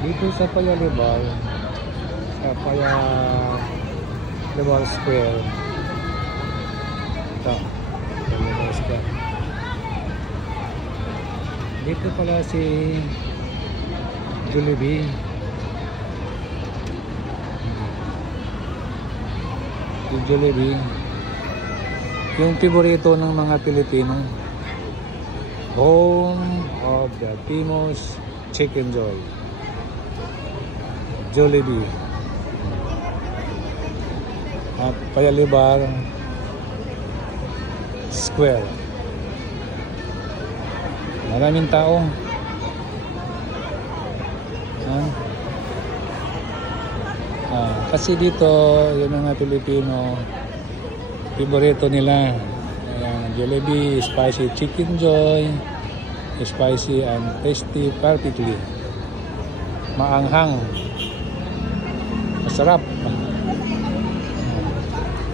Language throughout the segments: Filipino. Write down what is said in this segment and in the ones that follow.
Dito sa Paya-Lebar, sa Paya-Lebar Square. Ito, Paya-Lebar Square. Dito pala si Jollibee. Si Jollibee, yung paborito ng mga Pilipino. Home of the Timos Chicken Joy. Jollibee at Paya-Lebar Square. Maraming tao. Kasi dito yung mga Pilipino, paborito nila. Ayan, Jollibee Spicy Chicken Joy, spicy and tasty perfectly. Maanghang, masarap.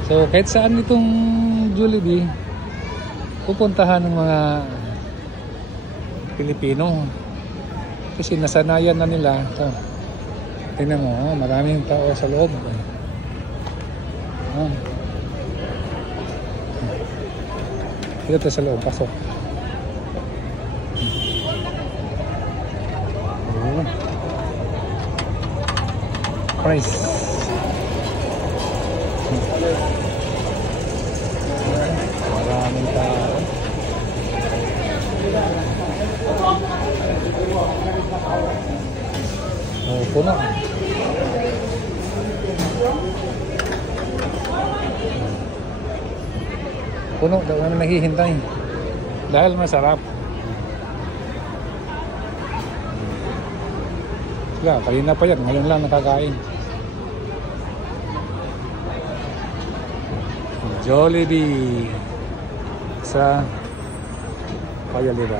So kahit saan itong Jollibee, pupuntahan ng mga Pilipino kasi nasanayan na nila. So, tingnan mo, maraming tao sa loob. Dito tayo sa loob, pasok. Price. Maraming tao. Oh, puno. Puno daw na naghihintay. Dahil masarap. Sila, kanina pa yan. Ngayon lang nakakain. Jollibee sa Paya-Lebar.